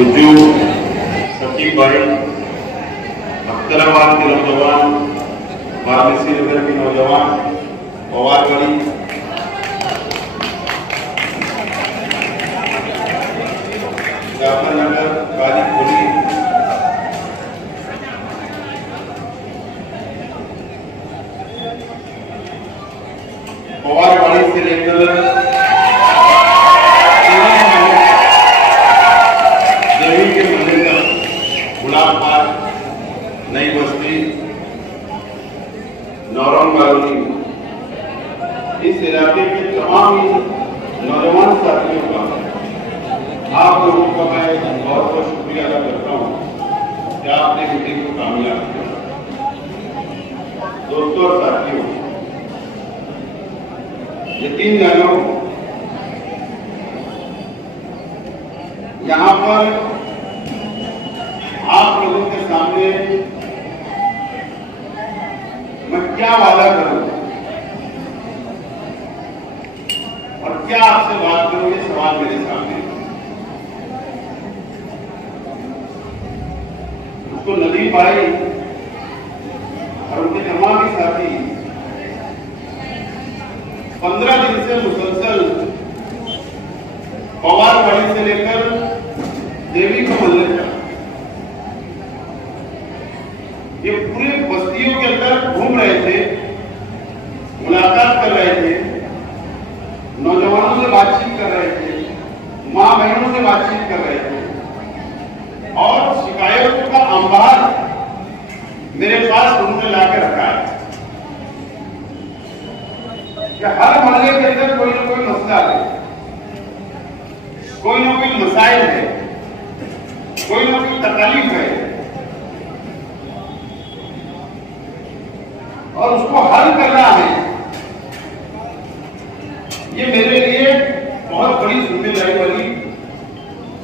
बुद्धू सकीब भाई, अख्तराबाद के नौजवान, फार्मेसी नगर के नौजवान, पवारगढ़ी, जाफरनगर, कालीपुरी, पवारगढ़ी से लेकर देवी के मंदिर तक, गुलाब पार्क, नई बस्ती, नौरंग बारूनी, इस इलाके के तमाम नौजवान साथियों का, आप लोगों का मैं बहुत बहुत शुक्रिया अदा करता हूँ कि आपने मीटिंग को कामयाब किया। दोस्तों और साथियों, यकीन जानो यहाँ पर आप लोगों के सामने मैं क्या वादा करूं और क्या आपसे बात करूं, ये सवाल मेरे सामने है। उसको नदीम भाई और उनके तमाम साथी 15 दिन से मुसलसल पवारगढ़ी से लेकर देवी के मंदिर तक ये पूरे बस्तियों के अंदर घूम रहे थे, मुलाकात कर रहे थे, नौजवानों से बातचीत कर रहे थे, मां बहनों से बातचीत कर रहे थे और शिकायतों का अंबार मेरे पास उन्होंने लाकर रखा है कि हर मोहल्ले के अंदर कोई ना कोई मसला है, कोई ना कोई मसाइल है, कोई ना कोई तकलीफ है और उसको हल करना है। ये मेरे लिए बहुत बड़ी जिम्मेदारी वाली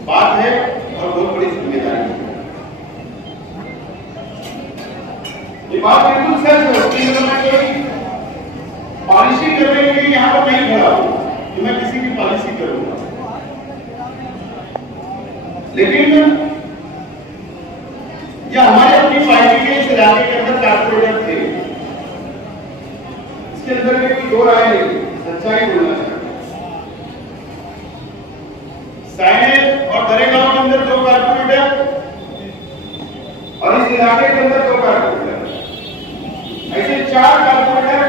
बात है और बहुत बड़ी जिम्मेदारी है। ये बात बिल्कुल सच है कि मैं कोई पॉलिसी करने के लिए यहाँ पर नहीं खड़ा हूं कि मैं किसी की पॉलिसी करूंगा, लेकिन यह हमारे अपनी पार्टी के इस इलाके के अंदर कारपोरेटर थे, इसके अंदर में कोई दो राय नहीं, सच्चाई बोलना चाहिए। साइनेज और दरेगांव के अंदर 2 कारपोरेटर और इस इलाके के अंदर 2 कारपोरेटर, ऐसे 4 कारपोरेटर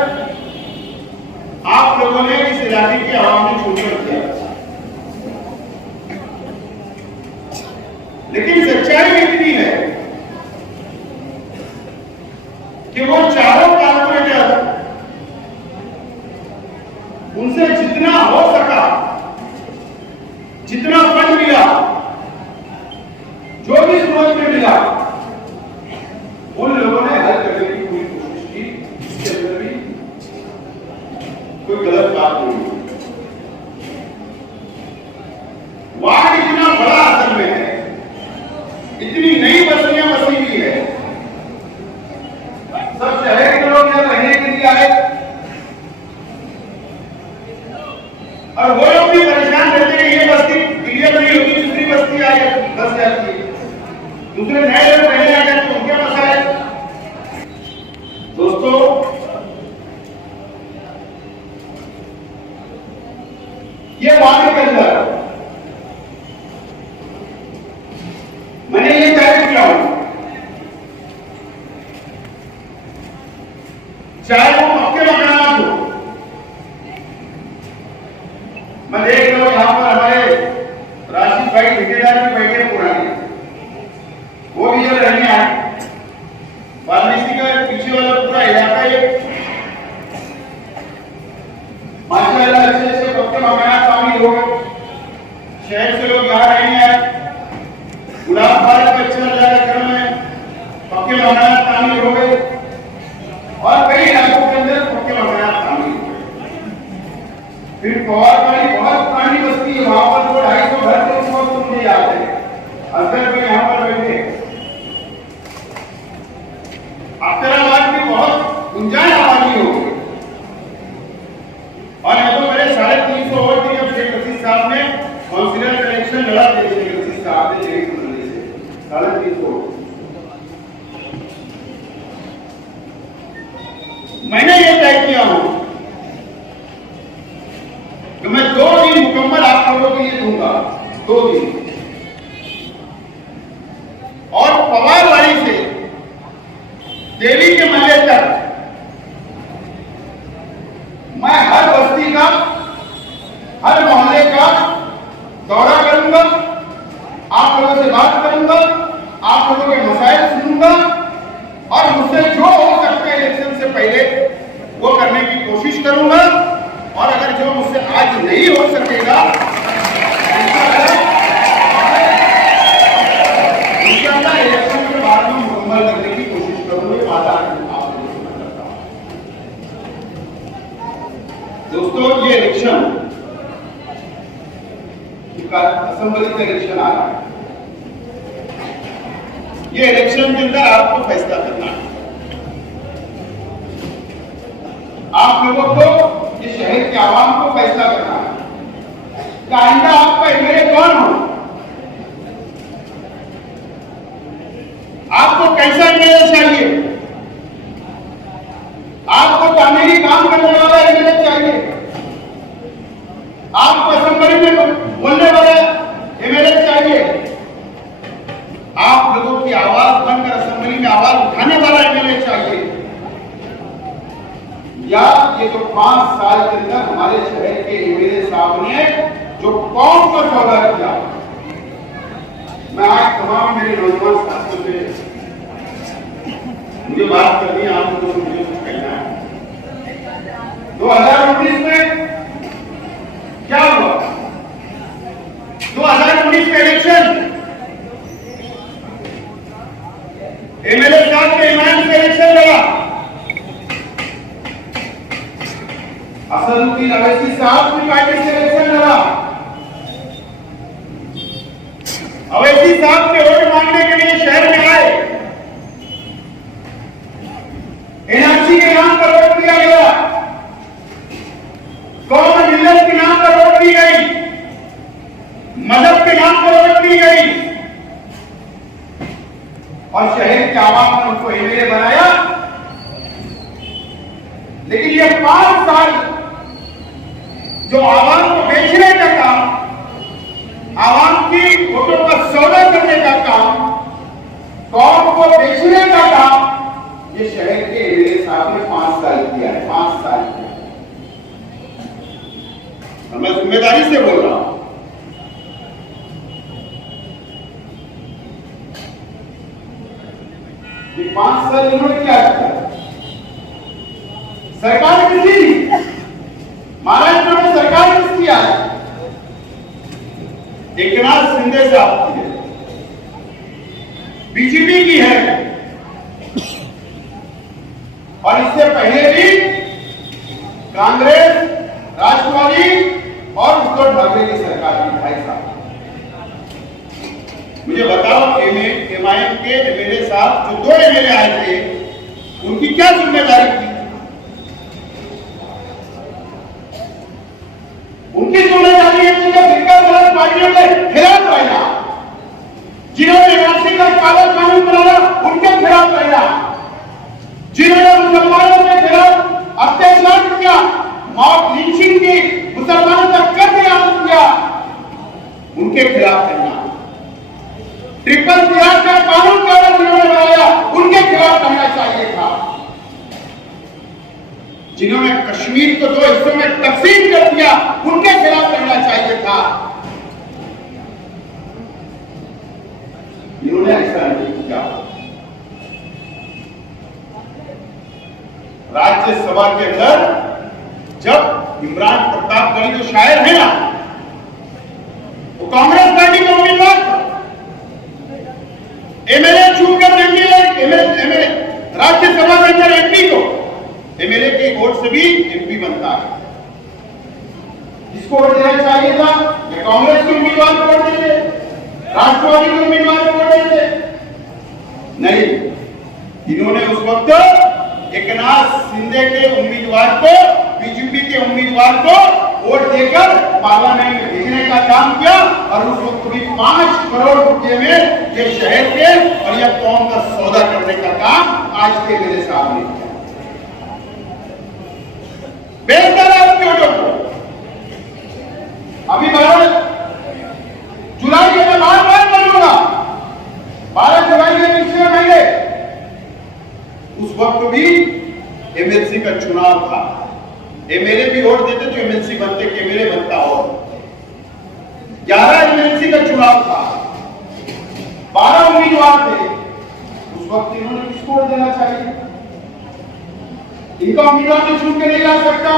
आप लोगों ने इस इलाके की आवाम ने चुनकर किया। लेकिन सच्चाई इतनी है कि वो चारों कारपोरेटर, उनसे जितना हो सका, जितना फंड मिला, जो भी सूरत में मिला, उन लोगों ने हल करने की पूरी कोशिश की। इसके अंदर भी कोई गलत बात नहीं है। वार्ड इतना बड़ा असल में है, इतनी नई बस्तियां बसी हुई है, सब शहर के लोग यहाँ रहने के लिए आए और वो लोग भी परेशान रहते हैं, ये बस्ती क्लियर नहीं होती, दूसरी बस्ती आई बस जाती है, दूसरे नए लोग रहने आ जाते हैं, उनके पास आए। दोस्तों, ये वार्ड के अंदर मैंने ये तय किया हूं, चाहे वो पक्के मकान हो। मैं देख रहा हूं यहां पर हमारे राशिद भाई ठेकेदार भी बैठे पुराने, वो भी जब रहने आए। वाल्मीकि का पीछे वाला पूरा इलाका एक माशाल्लाह अच्छे अच्छे पक्के मकान शामिल हो गए, शहर से लोग यहाँ रहने आए। गुलाब पार्क में अच्छा नजारा क्रम में पक्के मकान शामिल हो गए और कई इलाकों के अंदर पक्के मकान शामिल हो गए। फिर पवारगढ़ी बहुत पुरानी बस्ती है, वहां पर 200-250 घर के उसको तुम नहीं आते, अगर कोई यहाँ पर बैठे। अख्तराबाद में बहुत गुंजाइश आबादी हो गई और यहाँ तो मेरे 350 वोट थे जब शेख रशीद साहब ने काउंसिलर इलेक्शन लड़ा थे। शेख रशीद साहब ने 3.5 करोड़। मैंने ये तय किया हूं कि मैं 2 दिन मुकम्मल आप लोगों के लिए दूंगा, 2 दिन। और पवारवाड़ी से देवी के महल तक मैं हर बस्ती का, हर मोहल्ले का दौरा करूंगा, आप लोगों से बात करूंगा, आप लोगों के मसाइल सुनूंगा और मुझसे जो हो सकता है इलेक्शन से पहले वो करने की कोशिश करूंगा। और अगर जो मुझसे आज नहीं हो सकेगा इंशाअल्लाह इलेक्शन के बाद में मुकम्मल करने की कोशिश करूंगा। वादा आप लोगों से मैं करता हूं। दोस्तों, ये इलेक्शन असेंबली का इलेक्शन आ रहा है। ये इलेक्शन के अंदर आपको फैसला करना है। आप लोगों को, ये शहर के आवाम को फैसला करना है कि आइंदा आपका एमएलए कौन हो, आपको कैसा एमएलए चाहिए, आपको तामीरी काम करने वाला एमएलए चाहिए, आपको असेंबली में बोलने वाला एमएलए चाहिए, आप लोगों की आवाज बनकर असेंबली में आवाज उठाने वाला एमएलए चाहिए, या ये जो 5 साल के अंदर हमारे शहर के एमएलए साहब ने जो कौम को सौदा किया। मैं आज तमाम मेरे नौजवान साथियों से मुझे बात करनी है, आप लोगों से मुझे कुछ कहना है। 2019 में क्या हुआ? 2019 का इलेक्शन एमएलए साहब के ईमान से इलेक्शन लड़ा। असदुद्दीन अवैसी साहब की पार्टी से इलेक्शन लड़ा। अवैसी साहब के वोट मांगने के लिए शहर में आए। एनआरसी के नाम पर वोट दिया गया, कौम मिल्लत के नाम पर वोट दी गई, मजहब के नाम पर वोट दी गई और शहर के आवाम ने उनको एमएलए बनाया। लेकिन ये 5 साल जो आवाम को बेचने का काम, आवाम की वोटों का सौदा करने का काम, कौम को बेचने का काम, ये शहर के एमएलए साहब ने 5 साल किया है। 5 साल किया। मैं जिम्मेदारी से बोल रहा हूं। ये 5 साल इन्होंने क्या किया? सरकार किसी महाराष्ट्र में सरकार किसकी है? एकनाथ शिंदे साहब की है, बीजेपी की है। और इससे पहले भी कांग्रेस, राष्ट्रवादी और उद्धव ठाकरे की सरकार की। भाई साहब मुझे बताओ, एमआईएम के एमएलए साहब जो 2 एमएलए आए थे, उनकी क्या जिम्मेदारी थी? उनकी जिम्मेदारी है कि गलत पार्टियों के खिलाफ रहना, जिन्होंने एनआरसी का काला कानून बनाया उनके खिलाफ रहना, जिन्होंने मुसलमानों के खिलाफ अत्याचार किया, मौत लिंचिंग की, मुसलमानों का कत्ल आम किया, उनके खिलाफ रहना, ट्रिपल तलाक का कानून जिन्होंने बनाया उनके खिलाफ रहना चाहिए था, जिन्होंने कश्मीर को 2 हिस्सों में तकसीम कर दिया उनके खिलाफ रहना चाहिए था। इन्होंने ऐसा नहीं किया। राज्यसभा के अंदर जब इमरान प्रतापगढ़ी जो शायर है ना, वो कांग्रेस पार्टी का उम्मीदवार था, एमएलए चुनकर एमएलए राज्यसभा के अंदर एमपी को एमएलए के वोट से भी एमपी बनता है। किसको वोट देना चाहिए था? या कांग्रेस के उम्मीदवार को वोट देते, राष्ट्रवादी के उम्मीदवार को वोट देते? नहीं, इन्होंने उस वक्त एकनाथ शिंदे के उम्मीदवार को, बीजेपी के उम्मीदवार को वोट देकर पार्लियामेंट में भेजने का काम किया और उस वक्त भी 5 करोड़ रुपए में ये शहर के और यह कौम का सौदा करने का काम आज के मेरे सामने किया। बेहतर है उनके ऑर्डर को। अभी 12 जुलाई के मैं बार करूंगा, 12 जुलाई के पिछले महीने उस वक्त भी एमएलसी का चुनाव था। एमएलए भी वोट देते तो एमएलसी बनते, एमएलए बनता और 11 एमएलसी का चुनाव था, 12 उम्मीदवार थे। उस वक्त इन्होंने किसको वोट देना चाहिए? इनका उम्मीदवार तो चुन के नहीं ला सकता,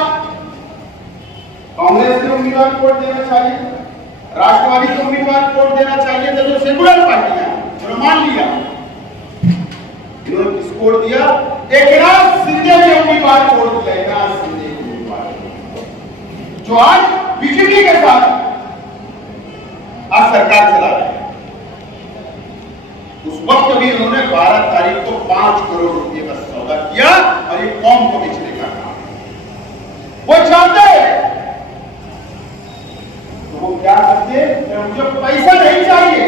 कांग्रेस के उम्मीदवार को वोट देना चाहिए, राष्ट्रवादी के उम्मीदवार को वोट देना चाहिए था, जो सेकुलर पार्टियां उन्होंने मान लिया। इन्होंने किसको वोट दिया? एकनाथ शिंदे के उम्मीदवार को वोट दिया, एकनाथ शिंदे के उम्मीदवार, जो आज बीजेपी के साथ आज सरकार चला रहे हैं। उस वक्त भी इन्होंने 12 तारीख को 5 करोड़ रुपए का सौदा किया और ये कौम को बेचने का काम। वो चाहते तो वो क्या करते? मुझे पैसा नहीं चाहिए,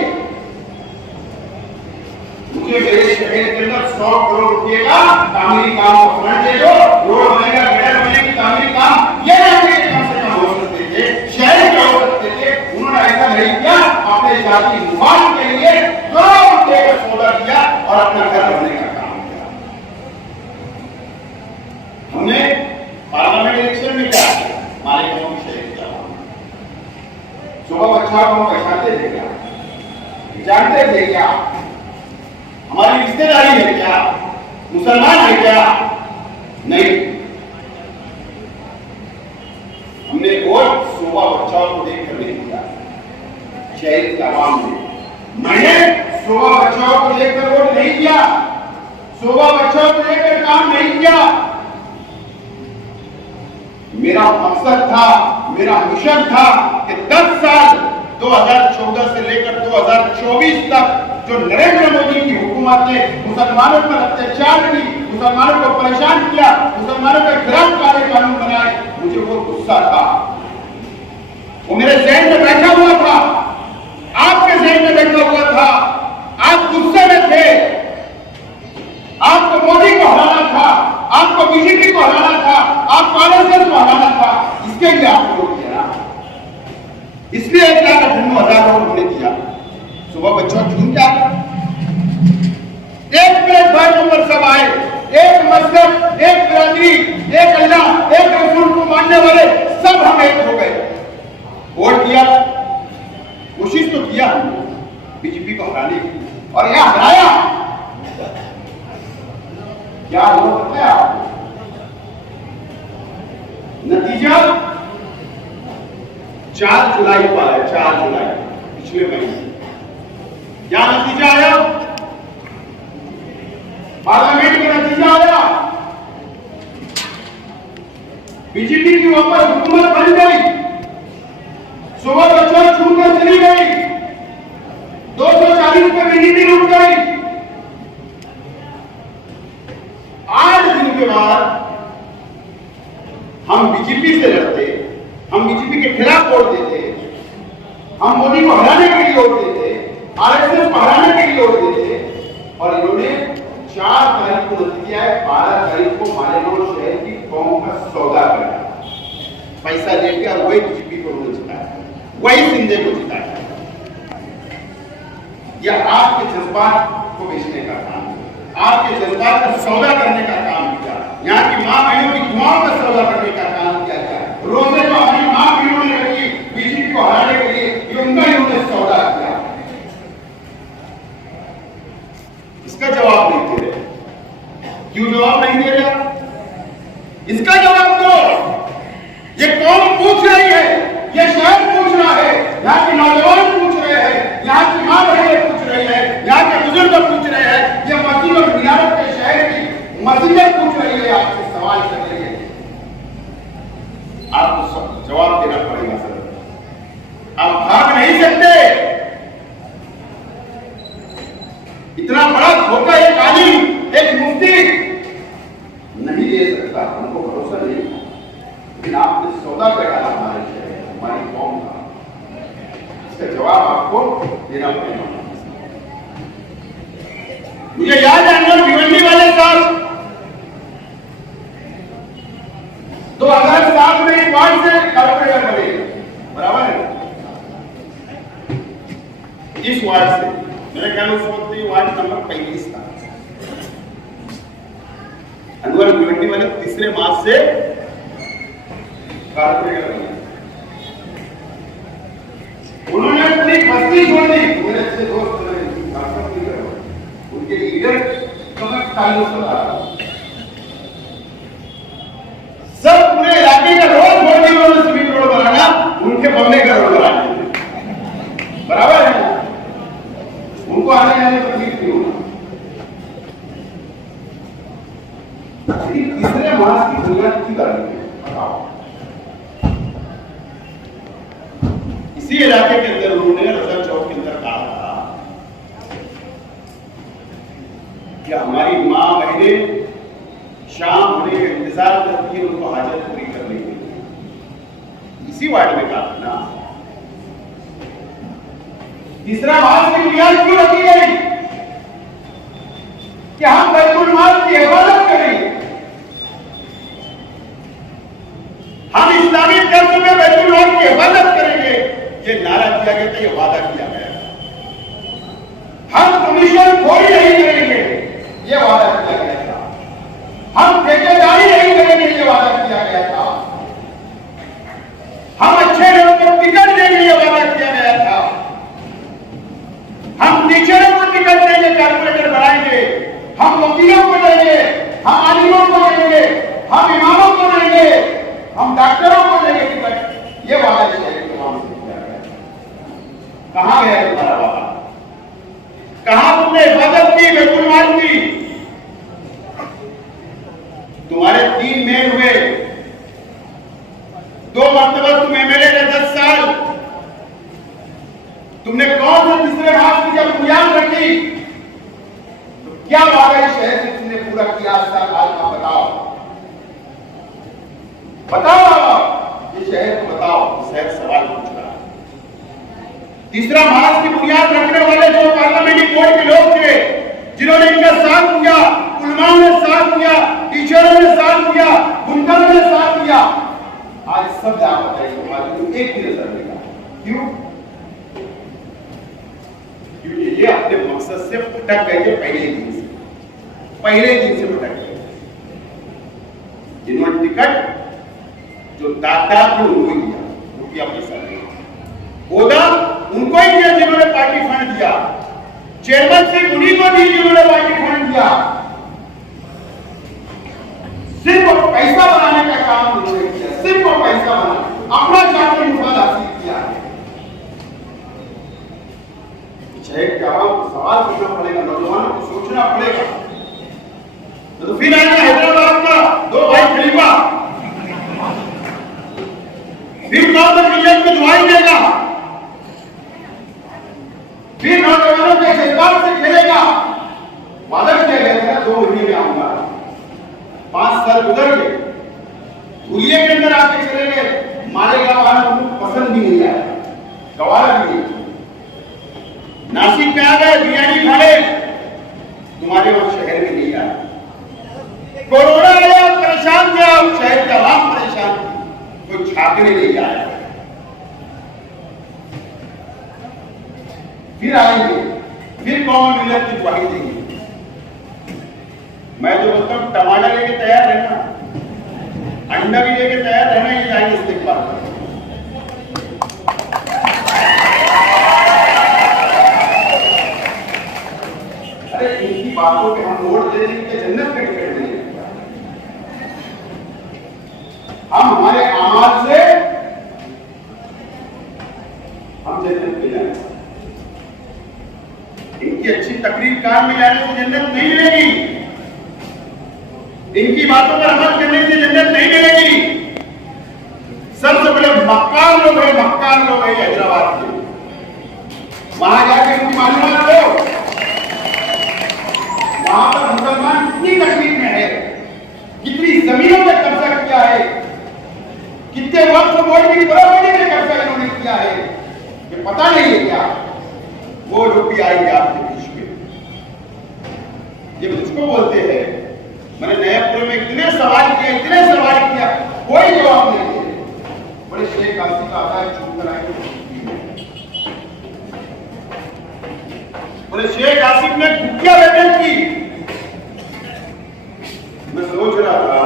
मुझे मेरे शहर के अंदर 100 करोड़ रुपए का तामीरी काम को फंड दे दो, रोड बनेगा, गटर बनेगी, तामीरी काम ये कम से कम हो सकते थे, शहर के हो सकते थे। उन्होंने ऐसा नहीं किया, अपने जाति निर्माण के लिए करोड़ रुपए का सौदा किया और अपना घर बनने का काम किया। हमने पार्लियामेंट इलेक्शन में क्या किया? हमारे गांव की शहर क्या सुबह बच्चा को पहचानते थे क्या? जानते थे क्या? हमारी रिश्तेदारी है क्या? मुसलमान है क्या? नहीं। हमने वोट सुबह बच्चों को देखकर नहीं दिया, शहर के आवाम ने। मैंने सुबह बच्चों को देखकर वोट नहीं किया, सुबह बच्चों को लेकर काम नहीं किया। मेरा मकसद था, मेरा मिशन था कि 10 साल 2014 से लेकर 2024 तक जो नरेंद्र मोदी की हुकूमत ने मुसलमानों पर अत्याचार की, मुसलमानों को परेशान किया, मुसलमानों के खिलाफ काले कानून बनाए, मुझे वो गुस्सा था, वो मेरे जहन में बैठा हुआ था, आपके जहन में बैठा हुआ था। आप गुस्से में थे, आपको मोदी को हराना था, आपको बीजेपी को हराना था, आपको आरएसएस को हराना था, इसके लिए आपको वोट दिया, इसलिए 1,98,000 वोट हमने दिया। सुबह बच्चों झूम क्या एक प्लेटफॉर्म नंबर सब आए, एक मजहब, एक बिरादरी, एक अल्लाह, एक रसूल को मानने वाले सब हम एक हो गए, वोट दिया, कोशिश तो किया बीजेपी को हराने की और यह हराया। क्या हुआ पता है आपको? नतीजा 4 जुलाई को आया, 4 जुलाई पिछले महीने। क्या नतीजा आया? पार्लियामेंट का नतीजा आया, बीजेपी की वापस हुकूमत बन गई, सुबह बच्चों छूकर चली गई, 240 पे बीजेपी रुक गई। 8 दिन के बाद हम बीजेपी से लड़ते, हम बीजेपी के खिलाफ वोट देते, हम मोदी को हराने के लिए वोट देते, आरएसएस को हराने के लिए वोट देते, और इन्होंने 4 तारीख को नतीजा है, 12 तारीख को मालेगांव शहर की कौम का सौदा किया, पैसा लेके और वही बीजेपी को उन्होंने जिताया, वही शिंदे को जिताया। यह आपके जज्बात को बेचने का काम, आपके जज्बात का सौदा करने का काम किया, यहाँ की मां बहनों की दुआओं का सौदा करने का काम किया गया। रोजे को हमारी मां बहनों ने रखी बीजेपी को हराने के लिए, ये उनका इन्होंने सौदा किया। इसका जवाब नहीं दे रहे, क्यों जवाब नहीं दे रहे? इसका जवाब दो। ये कौन पूछ रही है, ये शहर पूछ रहा है, यहाँ के नौजवान पूछ रहे हैं, यहाँ की मां बहनें पूछ रही है, यहाँ के बुजुर्ग पूछ रहे हैं, ये मस्जिद और मीनारों के शहर की मस्जिदें पूछ रही है, आपसे सवाल कर रही है। आपको सब जवाब देना पड़ेगा सर, आप भाग नहीं सकते। इतना बड़ा धोखा एक आलिम, एक मुफ्ती नहीं दे सकता, हमको भरोसा नहीं, लेकिन आपने सौदा कर डाला हमारे शहर, हमारी कौम का, इसका जवाब आपको देना पड़ेगा। मुझे याद है अनवर भिवंडी वाले साहब 2007 में इस वार्ड से कॉर्पोरेटर बने, बराबर है, इस वार्ड से। मेरे ख्याल उस वक्त ये वार्ड नंबर 35 था। अनवर भिवंडी वाले तीसरे मार्च से कॉर्पोरेटर बने। उन्होंने अपनी बस्ती छोड़ दी। मेरे अच्छे दोस्त उनके लीडर ताल्लुक बता रहा, सब पूरे इलाके का रोड छोड़ दी उन्होंने, सिविल रोड बनाना, उनके बंगले का रोड बनाना, बराबर है। उनको आने जाने में तकलीफ नहीं होना। तीसरे मास की बुनियाद की करनी है, इसी इलाके के अंदर उन्होंने रजा चौक के अंदर कहा था कि हमारी मां बहनें शाम होने का इंतजार करती है, उनको हाजत पूरी करने के लिए। इसी वार्ड में कहा ना, तीसरा मास की बुनियाद क्यों रखी गई कि हम बैतुल माल की हिफाजत करेंगे, हम इस्लामी तर्ज में बैतुल माल की हिफाजत करेंगे। ये नारा दिया गया था, ये वादा किया गया था। हम कमीशन खोरी नहीं करेंगे, ये वादा किया गया था। हम ठेकेदारी नहीं करेंगे, ये वादा किया गया था। हम अच्छे लोगों को टिकट देंगे, ये वादा किया गया था। हम टीचरों को टिकट देंगे, कॉर्पोरेटर बनाएंगे, हम वकीलों को देंगे, हम आलिमों को देंगे, हम इमामों को देंगे, हम डॉक्टरों को देंगे टिकट। ये वादा किया गया। कहां गया तुम्हारा वादा? कहां तुमने हिफाजत की बैतुल माल की? तुम्हारे 3 मेयर हुए, 2 मरतबा तुम एमएलए रहे 10 साल। तुमने कौन सा तीसरे मास की जब बुनियाद रखी तो क्या वादा इस शहर से तुमने पूरा किया? आज बताओ, बताओ, ये शहर को बताओ। शहर सवाल पूछ रहा है। तीसरा मास की बुनियाद रखने वाले जो पार्लियामेंट्री बोर्ड के लोग थे, जिन्होंने इनका साथ दिया, उलमाओं ने साथ दिया, टीचरों ने साथ दिया, बुनकरों ने साथ दिया, आज सब दावत है समाज एक ही नजर में। क्यों? क्योंकि ये अपने मकसद से भटक गए थे। पहले दिन से भटक गए। जिन्होंने टिकट जो दाता थे उनको ही दिया, रुपया पैसा दिया, ओदा उनको ही दिया जिन्होंने पार्टी फंड दिया, चेयरमैनशिप उन्हीं को दी जिन्होंने पार्टी फंड दिया। सिर्फ पैसा बनाने का काम उन्होंने किया, सिर्फ पैसा बना, अपना जाति मुफाद हासिल किया है। सवाल पूछना पड़ेगा, नौजवानों को सोचना पड़ेगा। तो फिर आएगा हैदराबाद का 2 भाई खलीफा, फिर नॉर्थ मिलियन को दुआई देगा, फिर नौजवानों के जज्बात से खेलेगा। वादा किया गया था 2 महीने में आऊंगा, 5 साल गुजर गए, धुलिये के अंदर आके चले गए। मालेगांव वालों को पसंद भी नहीं आया, गवारा भी नहीं। नासिक में आ गए, बिरयानी खा गए, तुम्हारे वहां शहर में नहीं आया। कोरोना आया, परेशान थे आप, शहर का आवाम परेशान थी, कोई छापने नहीं आया। फिर आएंगे, फिर कौन मिलत की दुआई देंगे। मैं जो बोलता हूं, टमाटर लेके तैयार रहना, अंडा भी लेके तैयार रहना, ये जाएंगे इस्तेमाल। अरे इनकी बातों पे हम वोट दे देंगे, जन्नत का टिकट देंगे। हम हमारे अमाल से हम जन्नत में जाएंगे। इनकी अच्छी तकरीर कार में जाने से जन्नत नहीं मिलेगी, इनकी बातों पर अमल करने से जन्नत नहीं मिलेगी। सबसे पहले मक्कार लोग है हैदराबाद के, वहां जाके इनकी मालूमात लो। वहां पर मुसलमान कितनी तकलीफ में है, कितनी जमीनों में कब्जा किया है, कितने वक्त बोर्ड की प्रॉपर्टी में कब्जा इन्होंने किया है, ये पता नहीं है क्या। वो लोग भी आएंगे आपके बीच में, ये मुझको बोलते हैं। मैंने नयापुर में इतने सवाल किया, कोई जवाब नहीं दिया। बड़े शेख आसिफ आता है, चुप कराएंगे। बोले शेख आसिफ ने खुफिया बैठक की। मैं सोच रहा था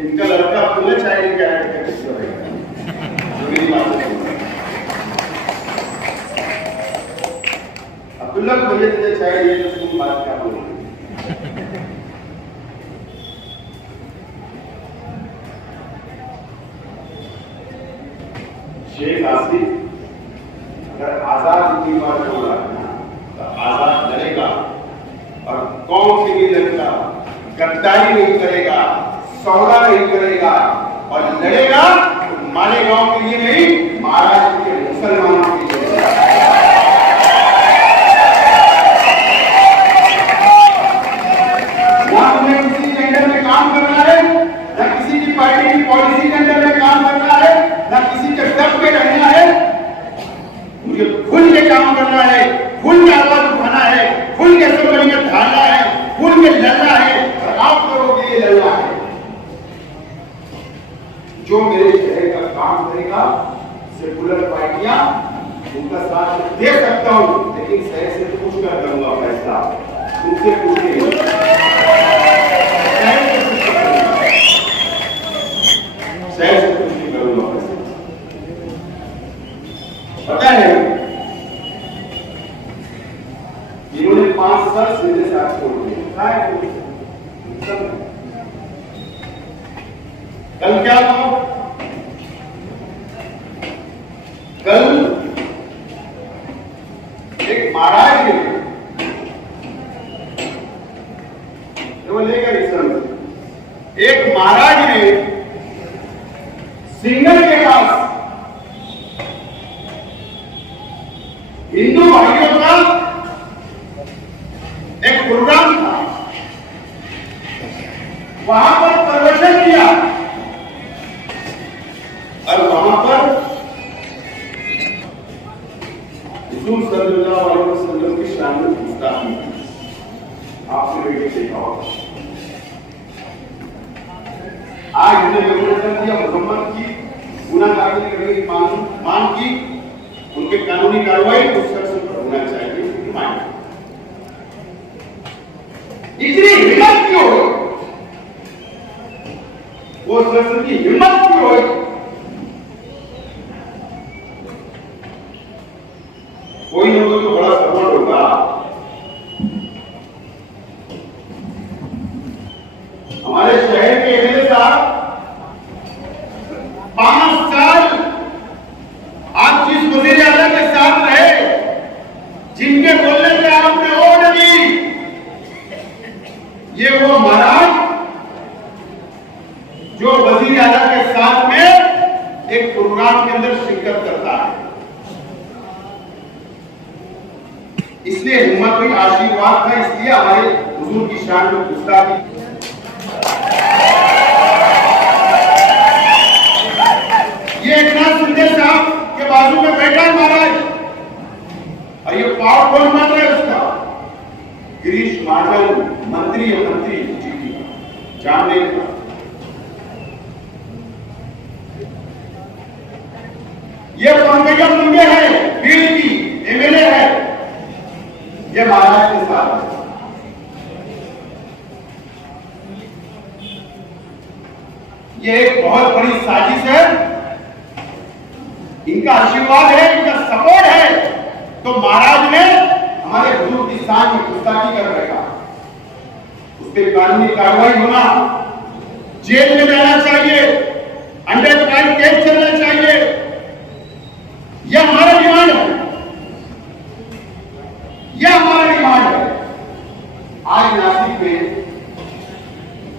इनका लड़का अब्दुल्ला चाइल्ड कैरेक्टर किसका रहेगा, जो मेरी बात सुन रहा है। अब्दुल्ला को बोले थे चाइल्ड, ये जो तुम बात क्या बोल रहे हो। शेख आसिफ अगर आजाद की बात बोला है ना, तो आजाद लड़ेगा और कौन सी भी लड़का गद्दारी नहीं करेगा, सौदा नहीं करेगा और लड़ेगा तो मालेगांव के लिए नहीं, महाराष्ट्र के मुसलमानों के लिए। ना तुम्हें किसी के अंडर में काम करना है, ना किसी की पार्टी की पॉलिसी के अंडर में काम करना है, ना किसी के दब पे रहना है। मुझे खुल के काम करना है, खुल के आवाज उठाना है, खुल के असेंबली में ढालना है, खुल के लड़ना है और आप लोगों के लिए लड़ना है। जो मेरे शहर का काम करेगा, सेकुलर पार्टियां उनका साथ दे सकता हूं, लेकिन शहर से पूछ कर करूंगा फैसला, उनसे पूछ के शहर से पूछ के करूंगा फैसला। पता है इन्होंने 5 साल सीधे साथ छोड़ दिए। कल क्या था? कल एक महाराज ने वो लेकर एक महाराज ने सिंगर के पास हिंदू भाइयों का एक प्रोग्राम था, वहां पर प्रदर्शन किया और वहां पर हुजूर सल्लल्लाहु अलैहि वसल्लम की शान में गुस्ताखी की। आपने वीडियो देखा होगा। आज हमने विरोध कर दिया, मुहम्मद की गुनाहगारी करने की मांग की, उनके कानूनी कार्रवाई उस शख्स पर होना चाहिए। इतनी हिम्मत क्यों हो? वो शख्स की हिम्मत क्यों हो? कोई ना कोई तो बड़ा सपोर्ट होगा। हमारे शहर के एमएलए साहब 5 साल आप जिस वजीर आला के साथ रहे, जिनके बोलने पे आपने ओट दी, ये वो महाराज जो वजीर आला के साथ में एक प्रोग्राम के अंदर शिरकत करता है। इसलिए हिम्मत हुई, आशीर्वाद था, इसलिए हमारे हुजूर की शान में गुस्ताखी। ये एक नाथ शिंदे साहब के बाजू में बैठा है महाराज, और ये पावर कौन बन रहा है उसका? गिरीश महाजन मंत्री है, मंत्री जीटी का जामनेर का। ये पंकजा मुंडे है, भीड़ की एमएलए है, ये महाराज के साथ है। ये एक बहुत बड़ी साजिश है। इनका आशीर्वाद है, इनका सपोर्ट है, तो महाराज ने हमारे हुजूर की शान में गुस्ताखी कर रखा। उस पे कानूनी कार्रवाई होना, जेल में जाना चाहिए, अंडर ट्रायल केस चलना चाहिए। यह हमारा डिमांड है, यह हमारा डिमांड है। आज नासिक में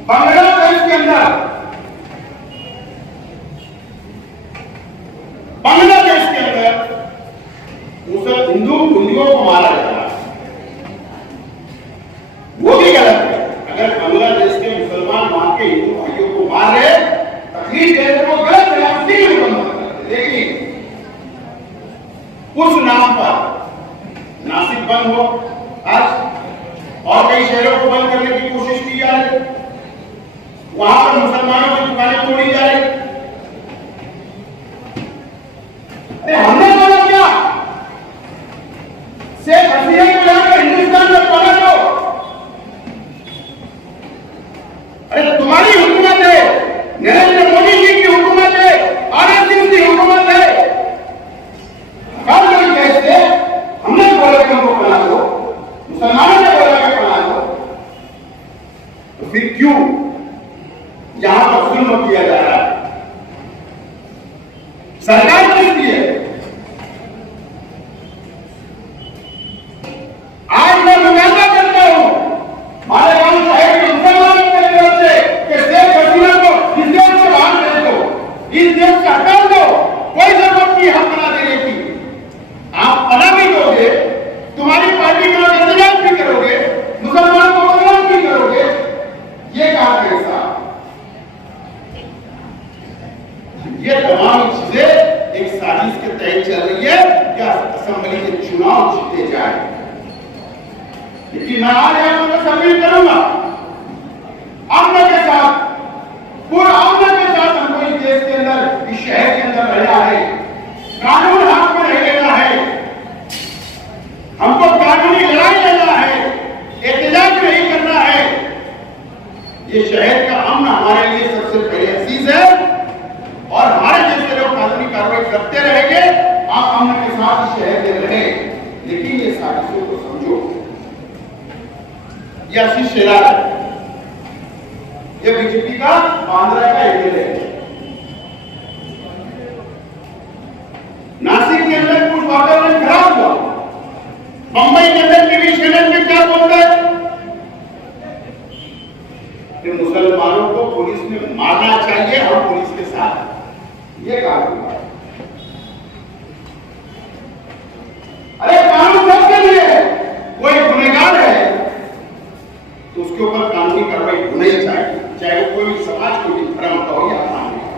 बांग्लादेश के अंदर हिंदुओं को मारा जा रहा है, वो भी गलत है। अगर बांग्लादेश के मुसलमान वहां के हिंदू भाइयों को मार रहे, तकलीफ दे रहे, वो गलत है, लेकिन उस नाम पर नासिक बंद हो, आज और कई शहरों को बंद करने की कोशिश की जा रही है, वहां पर मुसलमानों की दुकानें तोड़ी जा रही। अरे हमने बोला क्या? शेख हसीना को यहाँ हिंदुस्तान में पहुंचा दो। अरे तुम्हारी हुकूमत है, नरेंद्र मोदी जी की हुकूमत है, आरएसएस की हुकूमत है। कल कोई कहते हमने बोला कि हमको बना दो, मुसलमानों ने बोला कि बना दो, तो फिर क्यों यहां पर जुल्म किया जा रहा है? सरकार किसकी है? आज मैं मुकाबला करता हूं मालेगांव शहर के मुसलमानों की तरफ से कि शेख हसीना को इस देश से बाहर भेज दो, इस देश से हटा दो। कोई जरूरत नहीं हम बना देने की। आप बना भी दोगे, तुम्हारी पार्टी का इंतजाम भी करोगे, मुसलमान को बदनाम भी करोगे, ये कहां का हिसाब? ये तमाम चीजें एक साजिश के तहत चल रही है क्या असेंबली के चुनाव जीते जाए। लेकिन मैं आज आपको अपील करूंगा, अमन के साथ, पूरा अमन के साथ हमको इस देश के अंदर, इस शहर के अंदर रहना है, कानून हाथ में नहीं लेना है, हमको कानूनी लड़ाई लड़ना है, एहतजाज नहीं करना है। ये शहर का अमन हमारे लिए सबसे पहले अजीज है और हमारे जैसे लोग कानूनी कार्रवाई करते रहेंगे। आप अमन के साथ इस शहर में रहे, लेकिन ये साजिशों को समझो। ये आशीष शेलार है, ये बीजेपी का बांद्रा का एमएलए है। नासिक के अंदर कुछ वातावरण खराब हुआ, मुंबई के अंदर टीवी चैनल में क्या बोलता है कि मुसलमानों को पुलिस ने मारना चाहिए, हम पुलिस के साथ। ये कहा हुआ है। अरे कानून सबके लिए है, कोई गुनहगार है तो उसके ऊपर कानूनी कार्रवाई होनी चाहिए, चाहे वो कोई समाज को भी धर्म का हो या मानने का।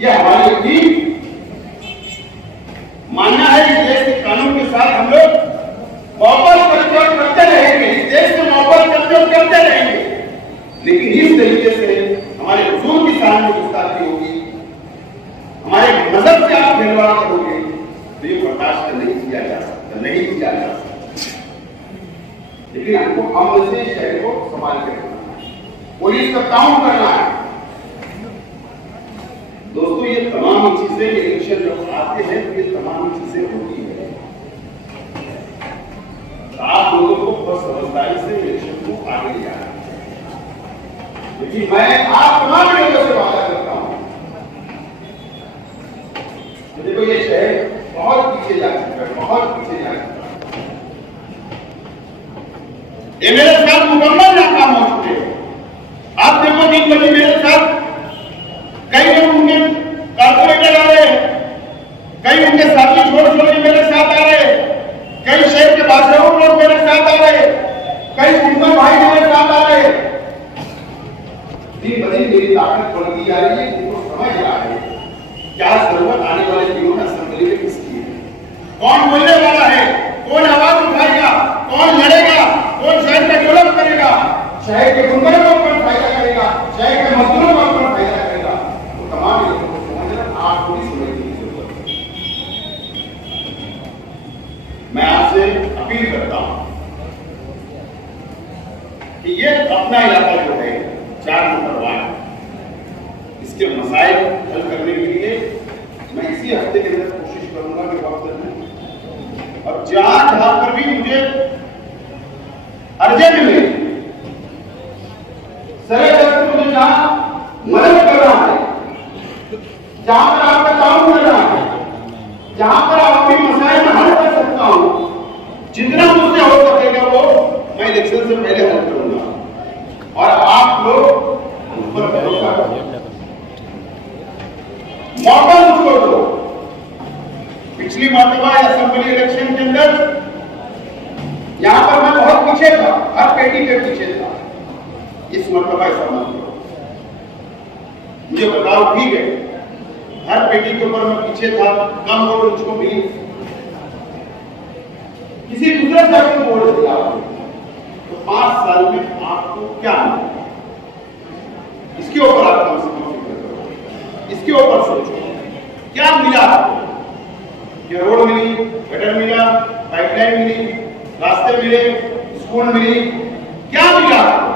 यह हमारे भी मानना है कि देश के कानून के साथ हम लोग मोहब्बत करते रहेंगे, इस देश में मोहब्बत करते रहेंगे, लेकिन इस तरीके से हमारे हुजूर की शान में गुस्ताखी होगी, हमारे मजहब से आप खिलवाड़ करोगे तो ये बर्दाश्त नहीं किया जा सकता, नहीं किया जा सकता। लेकिन हमको अमन से शहर को संभाल के रखना है, पुलिस का काम करना है। दोस्तों ये तमाम चीजें इलेक्शन जब आते हैं तो ये तमाम चीजें होती है। आप लोगों को बस समझदारी से इलेक्शन को आगे ले जाना है। लेकिन मैं आप तमाम लोगों से वादा करता हूं, देखो ये शहर बहुत पीछे जा चुका है, बहुत पीछे जा चुका है। एमएलए साहब मुकम्मल नाकाम हो चुके हैं। आप देखो 3 बजे मेरे साथ कई लोग उनके कारपोरेटर आ रहे हैं, कई उनके साथी छोड़ के मेरे साथ आ रहे हैं, कई शहर के बादशाह लोग मेरे साथ आ रहे हैं, कई कुंदन भाई मेरे साथ आ रहे हैं। 3 बजे मेरी ताकत बढ़ती जा रही है, उनको समझ आ रही है क्या जरूरत आने वाले दिनों में असेंबली में किसकी है, कौन बोलने वाला है, कौन आवाज उठाएगा, कौन लड़ेगा, कौन शहर का डेवलप करेगा, शहर के गुंडों को कौन फायदा करेगा, शहर के मजदूरों को कौन फायदा करेगा। तो तमाम लोगों को समझना, आपको भी समझने की जरूरत है। मैं आपसे अपील करता हूं कि ये अपना इलाका जो है 4 नंबर वार्ड, इसके मसाइल हल करने के लिए मैं इसी हफ्ते के अंदर कोशिश करूंगा कि वक्त में और जहां पर भी मुझे अर्जेंट मिले, मुझे जहां मदद कर रहा है, जहां पर आपका काम कर रहा है, जहां पर आप अपनी मसाइल में हल कर सकता हूं, जितना मुझसे हो सकेगा वो मैं इलेक्शन से पहले हल करूंगा। और आप लोग उस पर भरोसा करो, मौका मुझको दो। पिछली मरतबा असेंबली इलेक्शन के अंदर यहां पर मैं बहुत पीछे था, हर पेटी के पीछे था। इस मरतबा ऐसा मत करो, मुझे बताओ ठीक है, हर पेटी के ऊपर मैं पीछे था, कम वोट मुझको मिली, किसी दूसरे शख्स को वोट दिया तो 5 साल में आपको क्या मिला, इसके ऊपर आप कम से कम फिक्र करो, इसके ऊपर सोचो क्या मिला आपको। क्या रोड मिली, गटर मिला, पाइपलाइन मिली, रास्ते मिले, स्कूल मिली, क्या मिला आपको?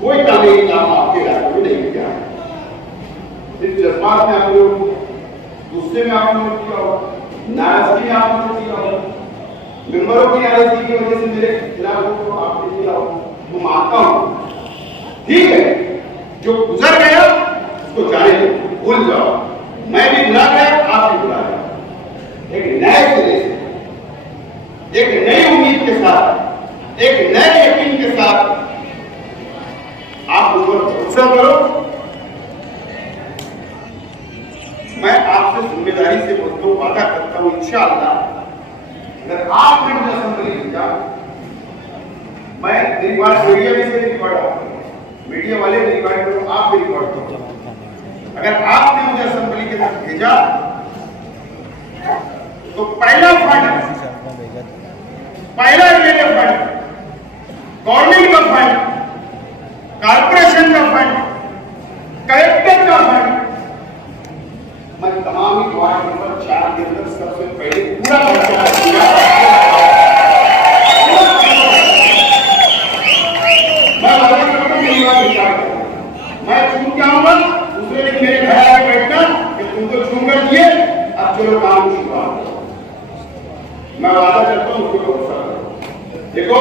कोई कानूनी काम आपके इलाके में नहीं किया, सिर्फ जज्बात में आप लोग, गुस्से में आप लोग किया हो, नाराजगी में आप लोग किया हो, मेंबरों की नाराजगी की वजह से मेरे खिलाफ को आपने किया हो, तो मानता हूं, ठीक है, जो गुजर गया उसको जाने दो, भूल जाओ, मैं भी भुला गया, आप भी भुला गए, एक नए सिरे से, एक नई उम्मीद के साथ, एक नए यकीन के साथ आप उस पर भरोसा करो। मैं आपसे जिम्मेदारी से बोलता हूं, वादा करता हूं, इंशाअल्लाह अगर आपने मुझे असेंबली भेजा, मैं रिकॉर्ड मीडिया में से रिकॉर्ड, मीडिया वाले भी रिकॉर्ड करो, आप भी रिकॉर्ड करो, अगर आपने मुझे असेंबली के साथ भेजा तो पहला फंड, पहला एमएलए फंड, गवर्नमेंट का फंड, कारपोरेशन का फंड, कलेक्टर का फंड, मैं तमाम ही वार्ड नंबर 4 के अंदर सबसे पहले पूरा खर्चा किया। मैं वादा करता हूं, मेरी बात विचार करो, मैं चुन के आऊंगा, दूसरे दिन मेरे घर आके बैठना कि तुमको चुन कर दिए, अब चलो काम शुरू करो। मैं वादा करता हूं, उसको भरोसा करो। देखो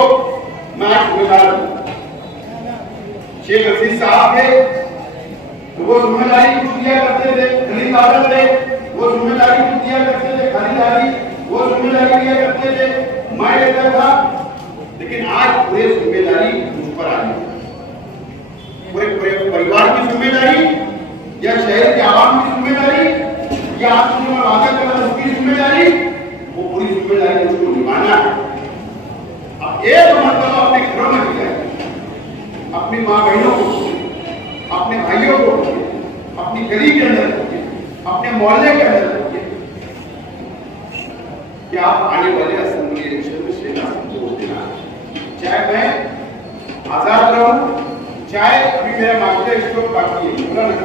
मैं आज जिम्मेदार हूं, शेख रशीद साहब थे तो वो जिम्मेदारी कुछ दिया करते थे, खलील आदत थे वो जिम्मेदारी कुछ दिया करते थे, खरीदारी वो जिम्मेदारी दिया करते थे, मैं लेता था, लेकिन आज पूरे जिम्मेदारी मुझ पर आ गई, पूरे परिवार की जिम्मेदारी या शहर के आवाम की जिम्मेदारी या आप जो वादा कर रहे उसकी जिम्मेदारी, वो पूरी जिम्मेदारी मुझको निभाना है। अब एक मतलब अपने घरों में किया, अपनी माँ बहनों को, अपने भाइयों को, अपनी गली के अंदर, अपने मोहल्ले के अंदर कि आप आने वाले असेंबली इलेक्शन में शेख आसिफ को वोट देना, चाहे मैं आजाद रहूं, चाहे अभी मेरा मास्टर स्ट्रोक बाकी है, पूरा नहीं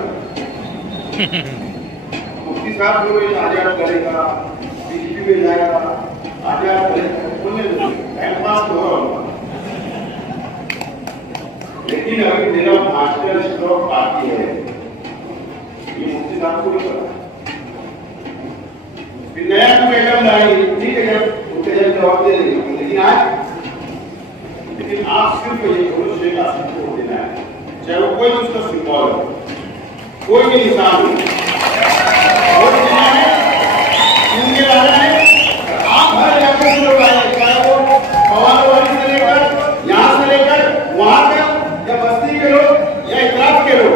मुफ्ती साहब जो आजाद करेगा, बीजेपी में जाएगा, आजाद करेगा, बोलने टाइम पास तो हो रहा, लेकिन अभी मेरा मास्टर स्ट्रोक बाकी है, ये मुफ्ती साहब को नहीं पता, फिर नया तो मैडम लाई, ठीक है, जब उनके जवाब दे देंगे, लेकिन आप सिर्फ ये करो शेख आसिफ को देना है, चाहे वो कोई भी उसका सिंबल हो, कोई भी निशान हो, वोट देना है, उनके लाना है, आप हर इलाके से लोग आए, चाहे वो कवालवाड़ी से लेकर यहाँ से लेकर वहां तक, या बस्ती के लोग या इतराफ के लोग,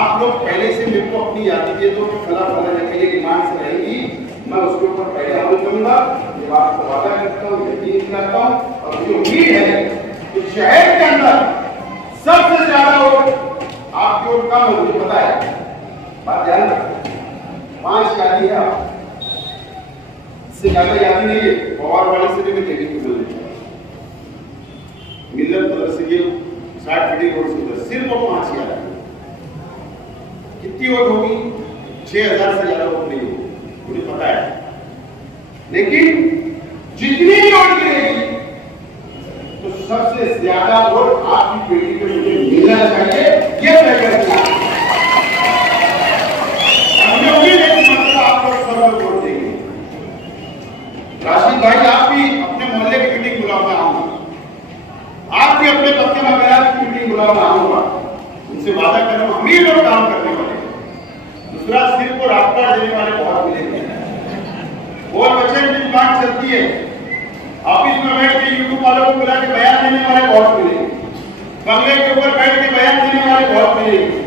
आप लोग पहले से मेरे को अपनी यादी दे दो कि फला फला जगह ये डिमांड से रहेगी, मैं उसके ऊपर पहले अमल करूंगा, ये बात को वादा करता हूँ, यकीन दिलाता हूँ, और मुझे उम्मीद है कि शहर के अंदर सबसे ज्यादा वोट आपके वोट कम है, मुझे पता है, बात ध्यान रखो, 5 यादी है, इससे ज्यादा यादी नहीं है, पवार वाले से भी मैं देखने को मिल रही मिलत नगर से ये 60 फीट रोड से सिर्फ वो 5 यादी, कितनी वोट होगी? 6000 से ज्यादा वोट नहीं होगी, मुझे पता है, लेकिन जितनी भी वोट गिरेगी तो सबसे ज्यादा वोट आपकी पीढ़ी में मुझे मिलना चाहिए, ये मैं कहता हूं। मुझे उम्मीद है कि मतलब आप लोग सब लोग वोट देंगे। राशिद भाई, आप भी अपने मोहल्ले की मीटिंग बुलाओ, मैं आऊंगा, आप भी अपने पक्के मकान की मीटिंग बुलाओ, मैं आऊंगा, उनसे वादा कर रहा हूं, अमीर लोग काम करने वाले, दूसरा सिर को रास्ता देने वाले बहुत मिलेंगे, और बच्चे की बात चलती है, ऑफिस में बैठ के यूट्यूब वालों को बुला के बयान देने वाले बहुत मिलेंगे, बंगले के ऊपर बैठ के बयान देने वाले बहुत मिलेंगे,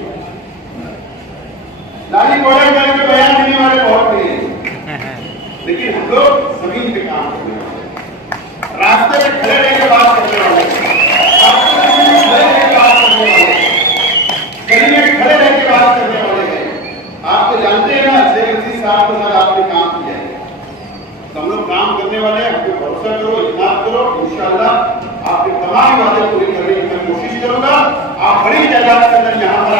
लाली बॉर्डर करके बयान देने वाले बहुत मिलेंगे, लेकिन हम लोग जमीन पे काम करने वाले, रास्ते में खड़े रह के बात करने वाले, गली में खड़े रह के बात करने वाले हैं। आप तो जानते हैं ना, शेख रशीद साहब के साथ आपने काम किया है, हम लोग काम करने वाले हैं, भरोसा करो, इत्मीनान करो, इंशाअल्लाह आपके तमाम वादे पूरे करने की मैं कोशिश करूंगा। आप बड़ी तादाद के अंदर यहाँ पर